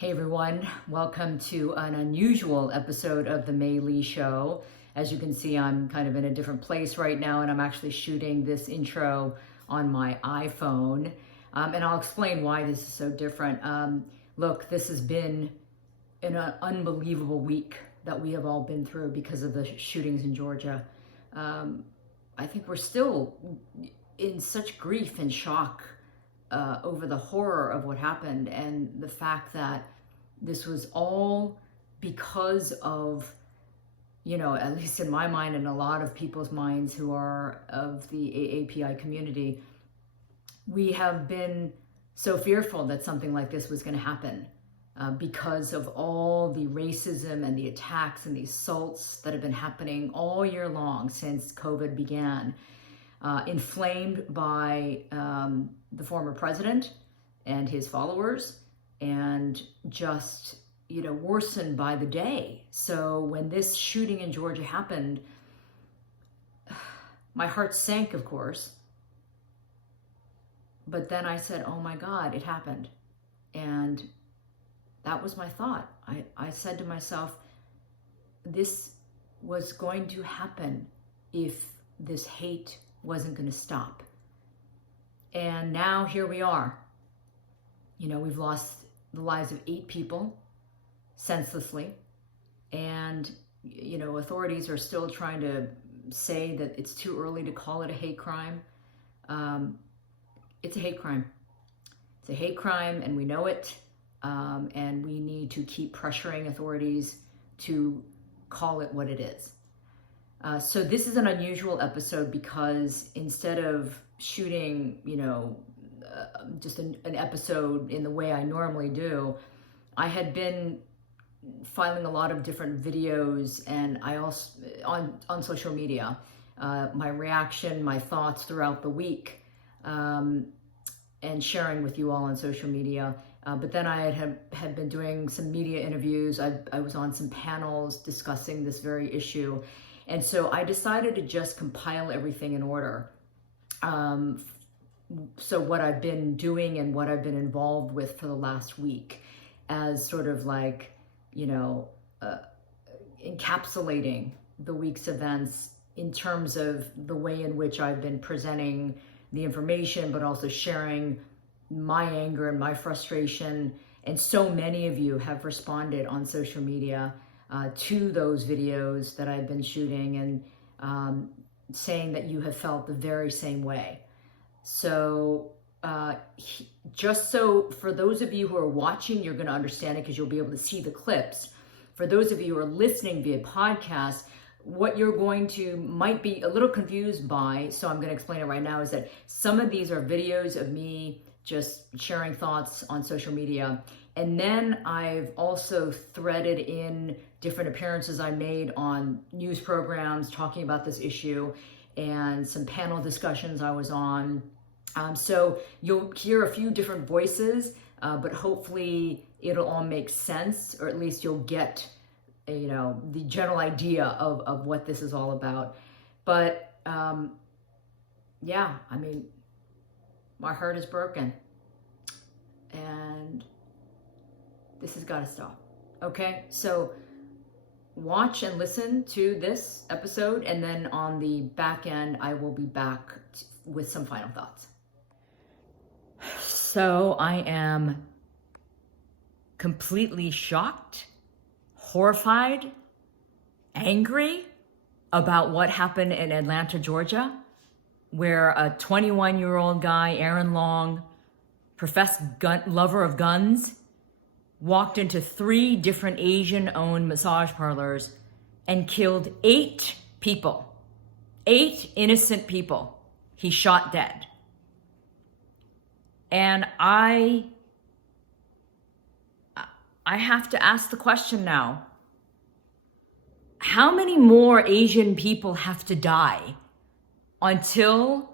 Hey everyone, welcome to an unusual episode of the Mei Lee Show. As you can see, I'm kind of in a different place right now, and I'm actually shooting this intro on my iPhone. And I'll explain why this is so different. Look, this has been an unbelievable week that we have all been through because of the shootings in Georgia. I think we're still in such grief and shock over the horror of what happened, and the fact that this was all because of, at least in my mind and a lot of people's minds who are of the AAPI community, we have been so fearful that something like this was going to happen because of all the racism and the attacks and the assaults that have been happening all year long since COVID began. Inflamed by the former president and his followers, and just, worsened by the day. So when this shooting in Georgia happened, my heart sank, of course. But then I said, oh my God, it happened. And that was my thought. I said to myself, this was going to happen if this hate wasn't going to stop. And now here we are. We've lost the lives of 8 people senselessly. And, authorities are still trying to say that it's too early to call it a hate crime. It's a hate crime. It's a hate crime, and we know it. And we need to keep pressuring authorities to call it what it is. So this is an unusual episode because instead of shooting, just an episode in the way I normally do, I had been filing a lot of different videos, and I also on social media, my reaction, my thoughts throughout the week, and sharing with you all on social media. But then I had been doing some media interviews. I was on some panels discussing this very issue. And so I decided to just compile everything in order. So what I've been doing and what I've been involved with for the last week as sort of like, encapsulating the week's events in terms of the way in which I've been presenting the information, but also sharing my anger and my frustration. And so many of you have responded on social media to those videos that I've been shooting, and saying that you have felt the very same way. So just so for those of you who are watching, you're going to understand it because you'll be able to see the clips. For those of you who are listening via podcast, what you're going to might be a little confused by, so I'm going to explain it right now, is that some of these are videos of me just sharing thoughts on social media. And then I've also threaded in different appearances I made on news programs talking about this issue, and some panel discussions I was on. So you'll hear a few different voices, but hopefully it'll all make sense, or at least you'll get, the general idea of what this is all about. But my heart is broken, and this has got to stop. Okay, so watch and listen to this episode, and then on the back end, I will be back with some final thoughts. So I am completely shocked, horrified, angry about what happened in Atlanta, Georgia, where a 21-year-old guy, Aaron Long, professed lover of guns, walked into 3 different Asian-owned massage parlors and killed 8 people. 8 innocent people he shot dead. And I have to ask the question now, how many more Asian people have to die until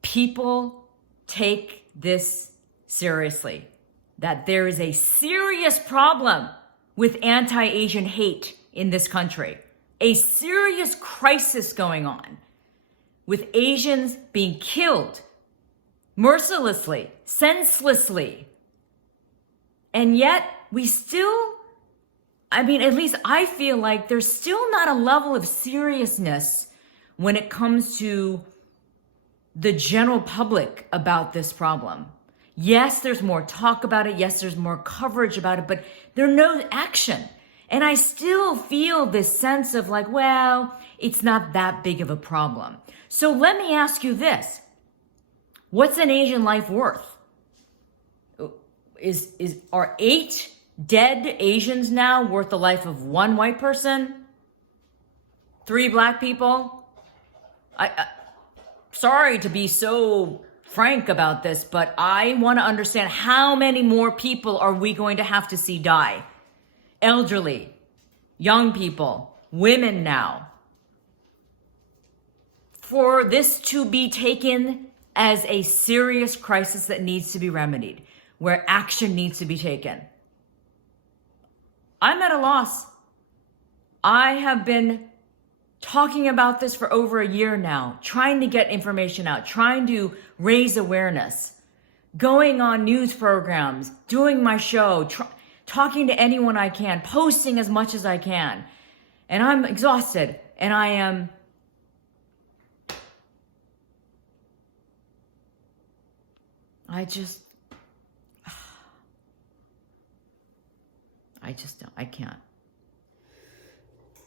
people take this seriously? That there is a serious problem with anti-Asian hate in this country, a serious crisis going on with Asians being killed mercilessly, senselessly, And yet we still, at least I feel like there's still not a level of seriousness when it comes to the general public about this problem. Yes, there's more talk about it. Yes, there's more coverage about it, but there's no action. And I still feel this sense of like, well, it's not that big of a problem. So let me ask you this. What's an Asian life worth? Are 8 dead Asians now worth the life of 1 white person? 3 black people? Sorry to be so frank about this, but I want to understand how many more people are we going to have to see die? Elderly, young people, women now. For this to be taken as a serious crisis that needs to be remedied, where action needs to be taken. I'm at a loss. I have been talking about this for over a year now, trying to get information out, trying to raise awareness, going on news programs, doing my show, talking to anyone I can, posting as much as I can. And I'm exhausted, and I can't.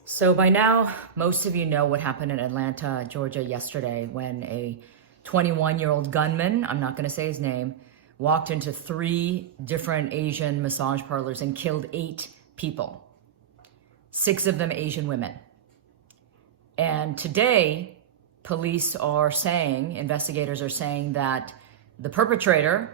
So by now, most of you know what happened in Atlanta, Georgia yesterday when a 21-year-old gunman, I'm not going to say his name, walked into 3 different Asian massage parlors and killed 8 people, 6 of them Asian women. And today, investigators are saying that the perpetrator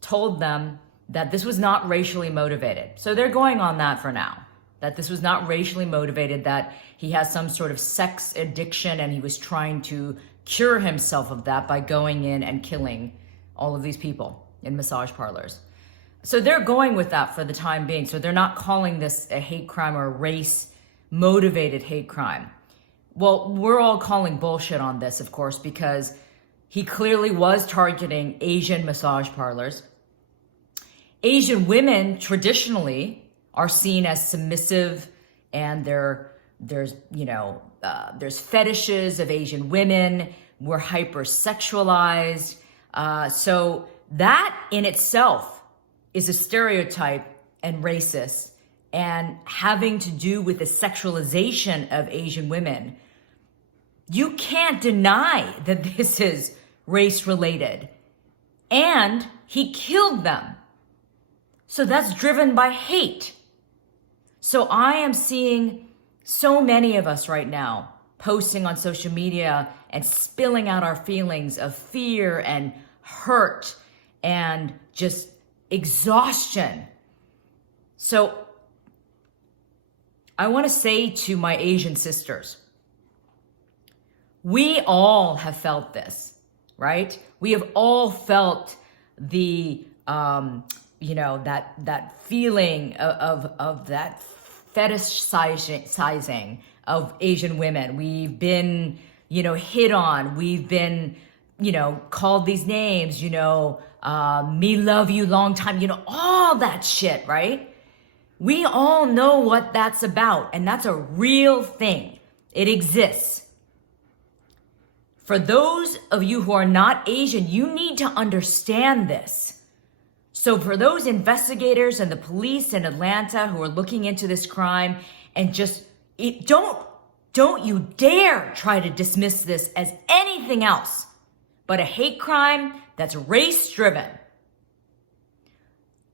told them that this was not racially motivated. So they're going on that for now, that this was not racially motivated, that he has some sort of sex addiction and he was trying to cure himself of that by going in and killing all of these people in massage parlors. So they're going with that for the time being. So they're not calling this a hate crime or a race-motivated hate crime. Well, we're all calling bullshit on this, of course, because he clearly was targeting Asian massage parlors. Asian women traditionally are seen as submissive, and there's fetishes of Asian women. We're hypersexualized. So that in itself is a stereotype and racist, and having to do with the sexualization of Asian women. You can't deny that this is race related. And he killed them. So that's driven by hate. So I am seeing so many of us right now posting on social media and spilling out our feelings of fear and hurt and just exhaustion. So I want to say to my Asian sisters, we all have felt this, right? We have all felt the, that feeling of that fetishizing of Asian women. We've been, hit on. We've been, called these names, me love you long time, all that shit, right? We all know what that's about, and that's a real thing. It exists. For those of you who are not Asian, you need to understand this. So for those investigators and the police in Atlanta who are looking into this crime, and don't you dare try to dismiss this as anything else but a hate crime that's race-driven.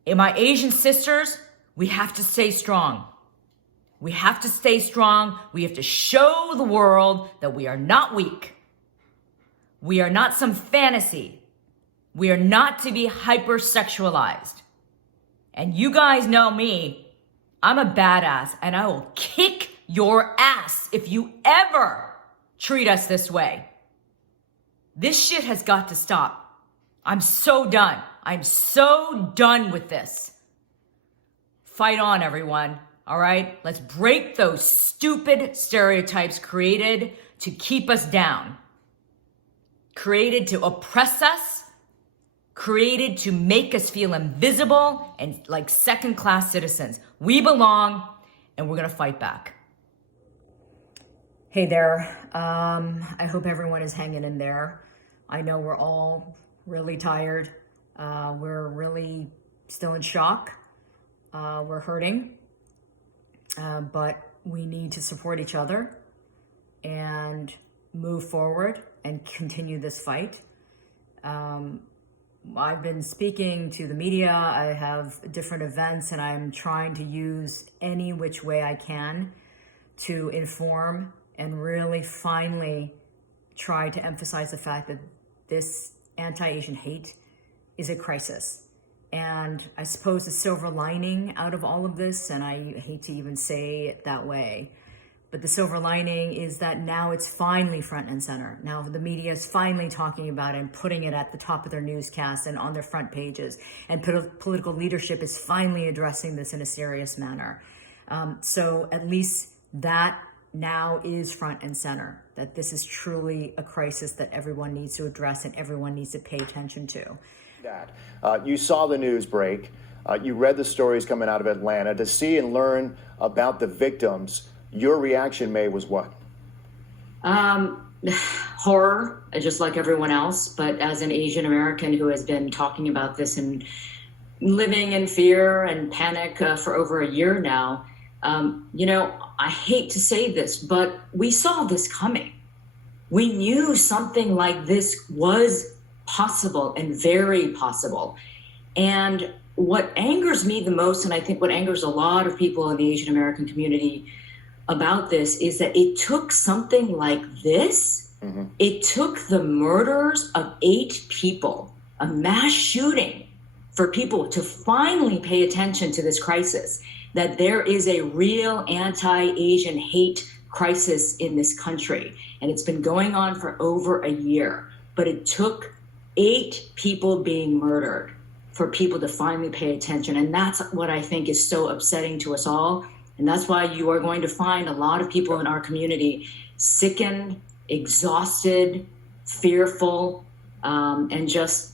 In my Asian sisters, we have to stay strong. We have to stay strong. We have to show the world that we are not weak. We are not some fantasy. We are not to be hypersexualized. And you guys know me. I'm a badass, and I will kick your ass if you ever treat us this way. This shit has got to stop. I'm so done. I'm so done with this. Fight on, everyone. All right? Let's break those stupid stereotypes created to keep us down, created to oppress us, created to make us feel invisible and like second-class citizens. We belong, and we're gonna fight back. Hey there, I hope everyone is hanging in there. I know we're all really tired. We're really still in shock. We're hurting, but we need to support each other and move forward and continue this fight. I've been speaking to the media. I have different events, and I'm trying to use any which way I can to inform and really finally try to emphasize the fact that this anti-Asian hate is a crisis. And I suppose the silver lining out of all of this, and I hate to even say it that way, but the silver lining is that now it's finally front and center. Now the media is finally talking about it and putting it at the top of their newscasts and on their front pages. And political leadership is finally addressing this in a serious manner. So at least that now is front and center, that this is truly a crisis that everyone needs to address and everyone needs to pay attention to. You saw the news break. You read the stories coming out of Atlanta. To see and learn about the victims, your reaction, May, was what? Horror, just like everyone else. But as an Asian American who has been talking about this and living in fear and panic for over a year now, I hate to say this, but we saw this coming. We knew something like this was possible and very possible. And what angers me the most, and I think what angers a lot of people in the Asian American community about this, is that it took something like this. Mm-hmm. It took the murders of 8 people, a mass shooting, for people to finally pay attention to this crisis, that there is a real anti-Asian hate crisis in this country. And it's been going on for over a year, but it took 8 people being murdered for people to finally pay attention. And that's what I think is so upsetting to us all. And that's why you are going to find a lot of people in our community sickened, exhausted, fearful, and just,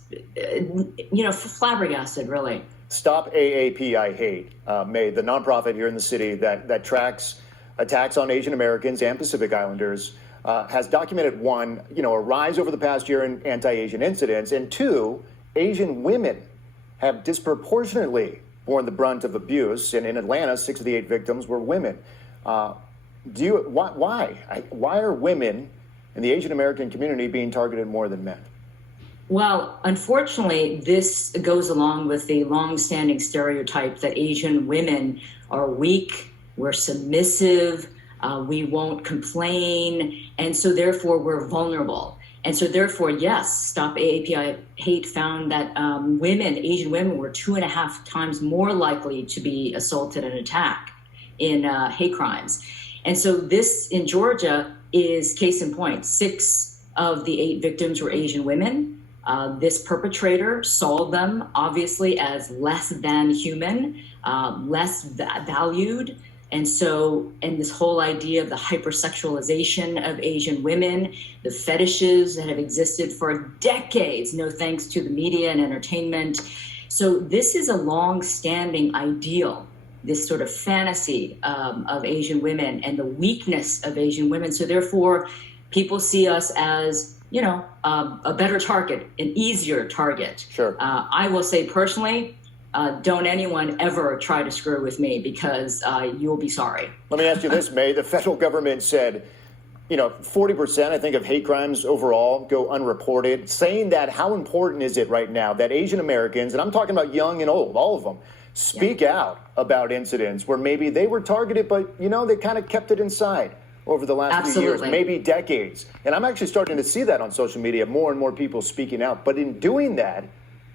flabbergasted, really. Stop AAPI Hate, May, the nonprofit here in the city that tracks attacks on Asian Americans and Pacific Islanders, has documented 1, a rise over the past year in anti-Asian incidents, and 2, Asian women have disproportionately borne the brunt of abuse. And in Atlanta, 6 of the 8 victims were women. Why are women in the Asian American community being targeted more than men? Well, unfortunately, this goes along with the long-standing stereotype that Asian women are weak, we're submissive, we won't complain, and so therefore we're vulnerable. And so therefore, yes, Stop AAPI Hate found that Asian women were 2.5 times more likely to be assaulted and attacked in hate crimes. And so this in Georgia is case in point. 6 of the 8 victims were Asian women. This perpetrator saw them obviously as less than human, less valued. And this whole idea of the hypersexualization of Asian women, the fetishes that have existed for decades, no thanks to the media and entertainment. So this is a long-standing ideal, this sort of fantasy of Asian women and the weakness of Asian women. So therefore, people see us as, a better target, an easier target. Sure. I will say personally, don't anyone ever try to screw with me, because you'll be sorry. Let me ask you this, May. The federal government said, 40%, I think, of hate crimes overall go unreported. Saying that, how important is it right now that Asian Americans, and I'm talking about young and old, all of them, speak out about incidents where maybe they were targeted, but, they kind of kept it inside over the last few years, maybe decades. And I'm actually starting to see that on social media, more and more people speaking out. But in doing that,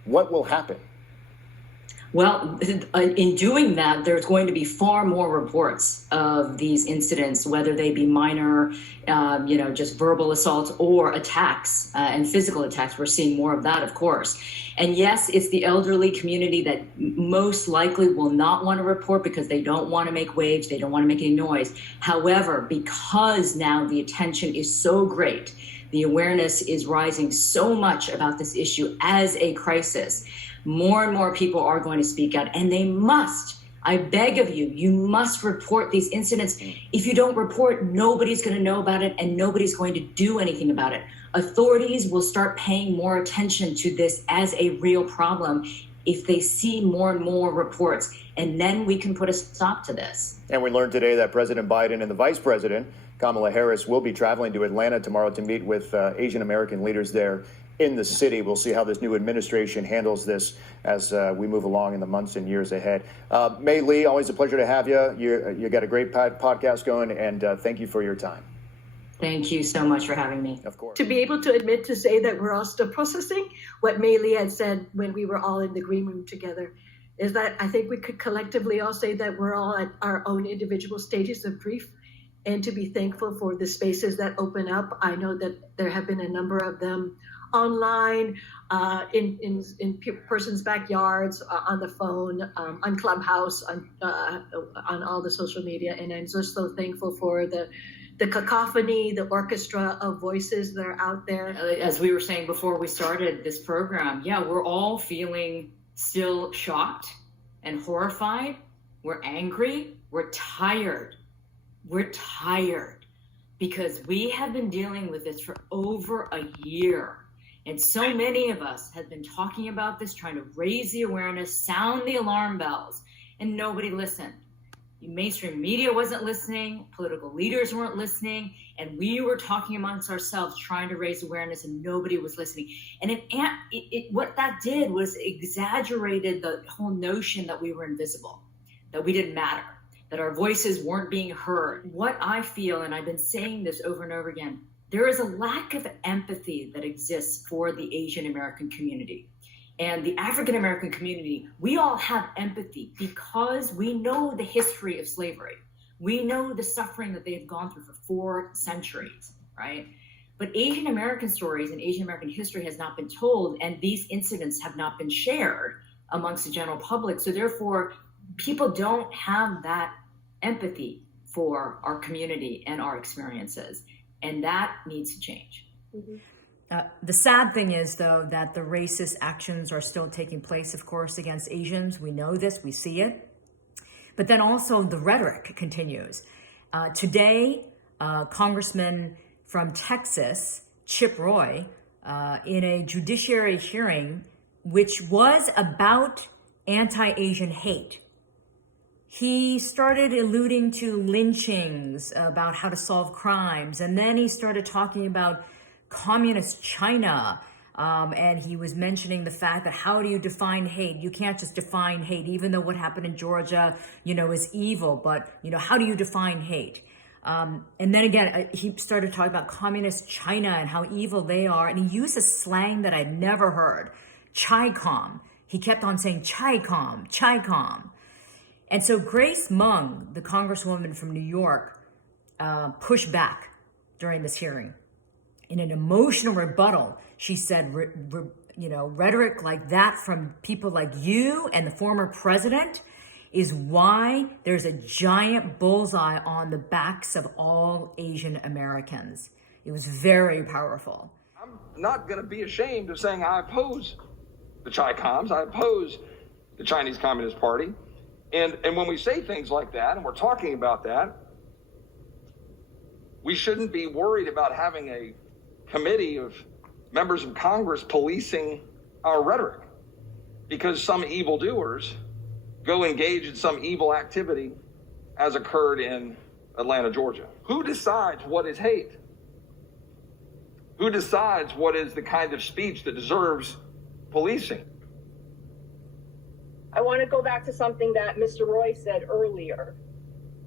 what will happen? Well, in doing that, there's going to be far more reports of these incidents, whether they be minor, just verbal assaults or attacks and physical attacks. We're seeing more of that, of course. And yes, it's the elderly community that most likely will not want to report because they don't want to make waves, they don't want to make any noise. However, because now the attention is so great, The awareness is rising so much about this issue as a crisis. More and more people are going to speak out, and they must. I beg of you, you must report these incidents. If you don't report, nobody's going to know about it, and nobody's going to do anything about it. Authorities will start paying more attention to this as a real problem if they see more and more reports, and then we can put a stop to this. And we learned today that President Biden and the Vice President, Kamala Harris, will be traveling to Atlanta tomorrow to meet with Asian American leaders there in the city. We'll see how this new administration handles this as we move along in the months and years ahead. May Lee, always a pleasure to have you. You got a great podcast going, and thank you for your time. Thank you so much for having me. Of course. To be able to admit, to say that we're all still processing what May Lee had said when we were all in the green room together, is that I think we could collectively all say that we're all at our own individual stages of grief, and to be thankful for the spaces that open up. I know that there have been a number of them online, in persons' backyards, on the phone, on Clubhouse, on all the social media, and I'm just so thankful for the cacophony, the orchestra of voices that are out there. As we were saying before we started this program, yeah, we're all feeling still shocked and horrified. We're angry. We're tired. We're tired because we have been dealing with this for over a year. And so many of us have been talking about this, trying to raise the awareness, sound the alarm bells, and nobody listened. Mainstream media wasn't listening, political leaders weren't listening, and we were talking amongst ourselves trying to raise awareness, and nobody was listening. And what that did was exaggerated the whole notion that we were invisible, that we didn't matter, that our voices weren't being heard. What I feel, and I've been saying this over and over again, there is a lack of empathy that exists for the Asian American community. And the African American community, we all have empathy because we know the history of slavery. We know the suffering that they've gone through for 4 centuries, right? But Asian American stories and Asian American history has not been told, and these incidents have not been shared amongst the general public. So therefore, people don't have that empathy for our community and our experiences, and that needs to change. Mm-hmm. The sad thing is, though, that the racist actions are still taking place, of course, against Asians. We know this, we see it. But then also the rhetoric continues. Today, Congressman from Texas, Chip Roy, in a judiciary hearing, which was about anti-Asian hate, he started alluding to lynchings, about how to solve crimes, and then he started talking about communist China, and he was mentioning the fact that how do you define hate? You can't just define hate, even though what happened in Georgia, is evil, but, how do you define hate? And then again, he started talking about communist China and how evil they are, and he used a slang that I'd never heard, Chi-Com. He kept on saying Chi-Com, Chi-Com. And so Grace Meng, the congresswoman from New York, pushed back during this hearing. In an emotional rebuttal, she said, rhetoric like that from people like you and the former president is why there's a giant bullseye on the backs of all Asian Americans. It was very powerful. I'm not going to be ashamed of saying I oppose the Chi-Coms. I oppose the Chinese Communist Party. And when we say things like that, and we're talking about that, we shouldn't be worried about having a committee of members of Congress policing our rhetoric because some evildoers go engage in some evil activity as occurred in Atlanta, Georgia. Who decides what is hate? Who decides what is the kind of speech that deserves policing? I want to go back to something that Mr. Roy said earlier.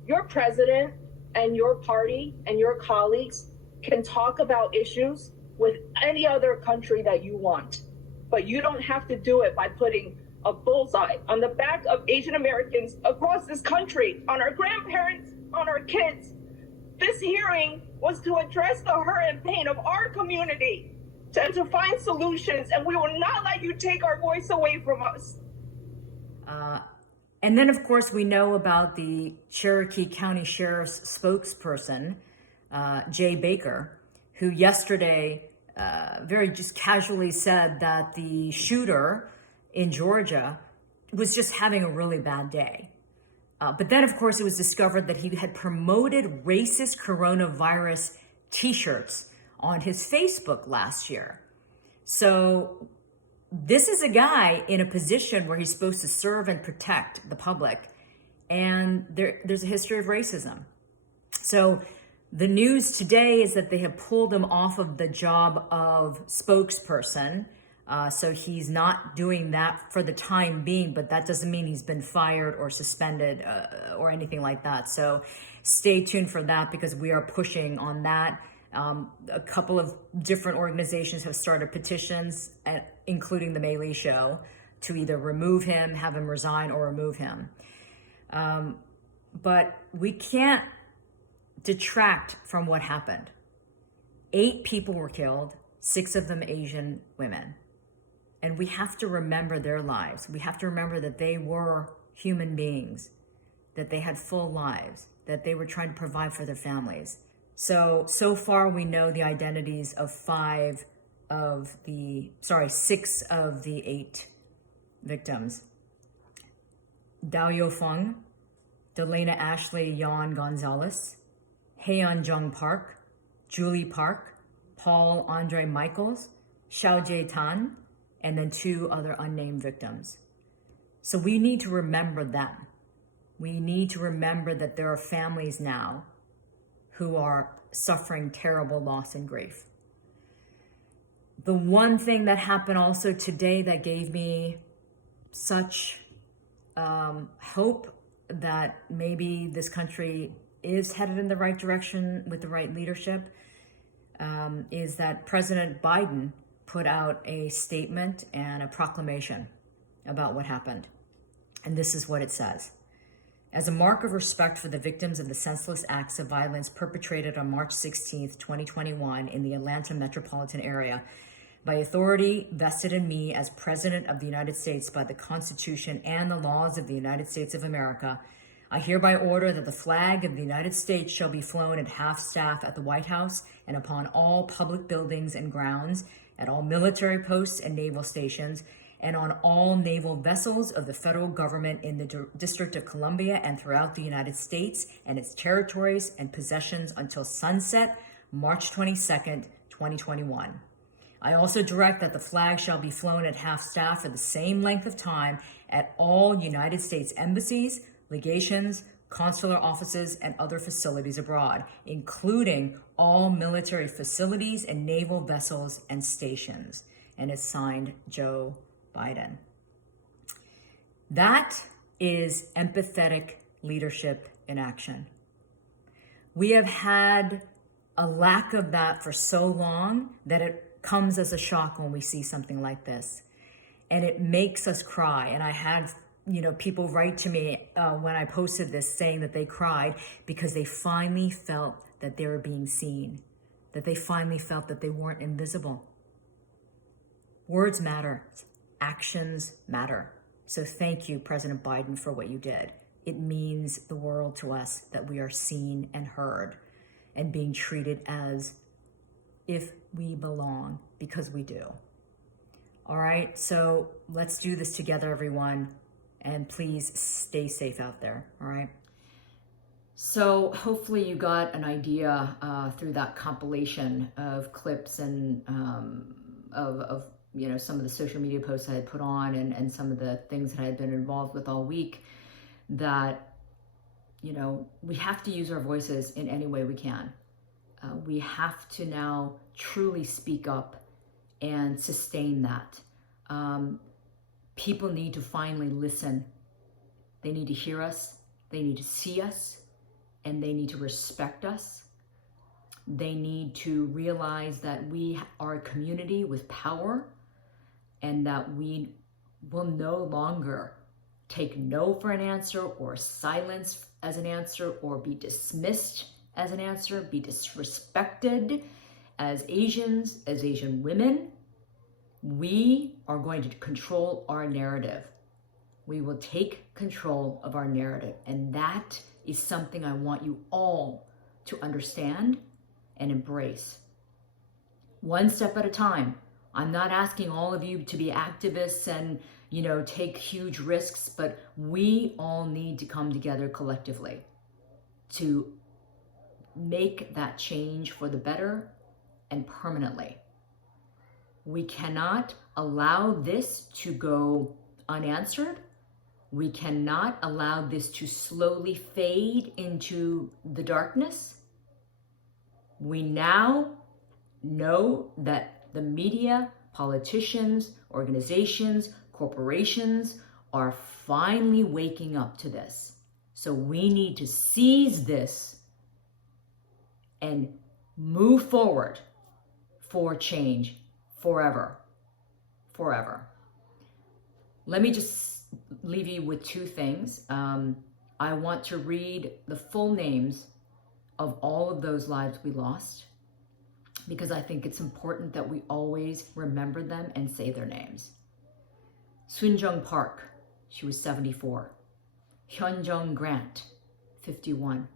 Your president and your party and your colleagues can talk about issues with any other country that you want, but you don't have to do it by putting a bullseye on the back of Asian Americans across this country, on our grandparents, on our kids. This hearing was to address the hurt and pain of our community, to find solutions, and we will not let you take our voice away from us. And then, of course, we know about the Cherokee County Sheriff's spokesperson, Jay Baker, who yesterday very just casually said that the shooter in Georgia was just having a really bad day. But then, of course, it was discovered that he had promoted racist coronavirus t-shirts on his Facebook last year. So this is a guy in a position where he's supposed to serve and protect the public. And there's a history of racism. So the news today is that they have pulled him off of the job of spokesperson. So he's not doing that for the time being, but that doesn't mean he's been fired or suspended or anything like that. So stay tuned for that, because we are pushing on that. A couple of different organizations have started petitions, including the Mei Lee Show, to either remove him, have him resign, or remove him. But we can't detract from what happened. 8 people were killed, 6 of them Asian women. And we have to remember their lives. We have to remember that they were human beings, that they had full lives, that they were trying to provide for their families. So far we know the identities of 6 of the 8 victims. Dao Yofeng, Delana Ashley Yon Gonzalez, Haeyeon Jung Park, Julie Park, Paul Andre Michaels, Xiao Jie Tan, and then 2 other unnamed victims. So we need to remember them. We need to remember that there are families now who are suffering terrible loss and grief. The one thing that happened also today that gave me such hope that maybe this country is headed in the right direction with the right leadership is that President Biden put out a statement and a proclamation about what happened. And this is what it says. As a mark of respect for the victims of the senseless acts of violence perpetrated on March 16th, 2021 in the Atlanta metropolitan area by authority vested in me as President of the United States by the Constitution and the laws of the United States of America, I hereby order that the flag of the United States shall be flown at half-staff at the White House and upon all public buildings and grounds, at all military posts and naval stations, and on all naval vessels of the federal government in the District of Columbia and throughout the United States and its territories and possessions until sunset, March 22nd, 2021. I also direct that the flag shall be flown at half-staff for the same length of time at all United States embassies, legations, consular offices, and other facilities abroad, including all military facilities and naval vessels and stations. And it's signed Joe Biden. That is empathetic leadership in action. We have had a lack of that for so long that it comes as a shock when we see something like this. And it makes us cry. And I had people write to me when I posted this saying that they cried because they finally felt that they were being seen, that they finally felt that they weren't invisible. Words matter. Actions matter. So thank you, President Biden, for what you did. It means the world to us that we are seen and heard and being treated as if we belong, because we do. All right, so let's do this together, everyone. And please stay safe out there, all right? So hopefully you got an idea through that compilation of clips and of some of the social media posts I had put on and some of the things that I had been involved with all week, that, we have to use our voices in any way we can. We have to now truly speak up and sustain that. People need to finally listen. They need to hear us. They need to see us. And they need to respect us. They need to realize that we are a community with power and that we will no longer take no for an answer or silence as an answer or be dismissed as an answer, be disrespected as Asians, as Asian women. We are going to control our narrative. We will take control of our narrative. And that is something I want you all to understand and embrace. one step at a time. I'm not asking all of you to be activists and, take huge risks, but we all need to come together collectively to make that change for the better and permanently. We cannot allow this to go unanswered. We cannot allow this to slowly fade into the darkness. We now know that the media, politicians, organizations, corporations are finally waking up to this. So we need to seize this and move forward for change forever. Let me just leave you with two things. I want to read the full names of all of those lives we lost, because I think it's important that we always remember them and say their names. Soon-Jung Park, she was 74. Hyun-Jung Grant, 51.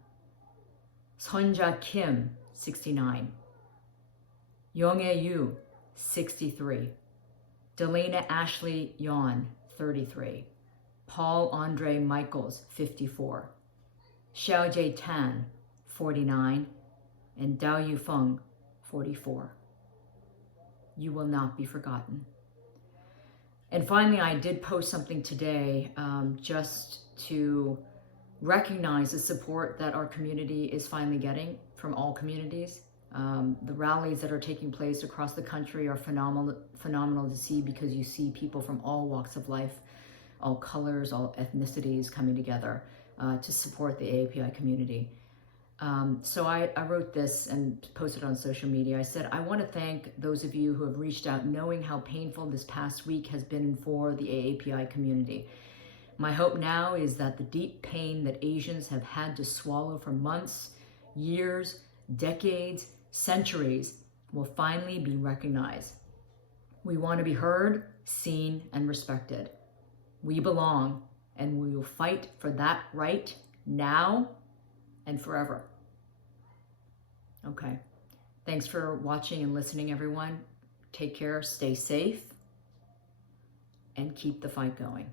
Sonja Kim, 69. Young-Ae Yu, 63. Delana Ashley Yon, 33. Paul Andre Michaels, 54. Xiao Jie Tan, 49. And Dao Yufeng, 44. You will not be forgotten. And finally, I did post something today just to recognize the support that our community is finally getting from all communities. The rallies that are taking place across the country are phenomenal to see, because you see people from all walks of life, all colors, all ethnicities coming together to support the AAPI community. So I wrote this and posted on social media. I said, I want to thank those of you who have reached out knowing how painful this past week has been for the AAPI community. My hope now is that the deep pain that Asians have had to swallow for months, years, decades, centuries will finally be recognized. We want to be heard, seen, and respected. We belong, and we will fight for that right now and forever. Okay. Thanks for watching and listening, everyone. Take care, stay safe, and keep the fight going.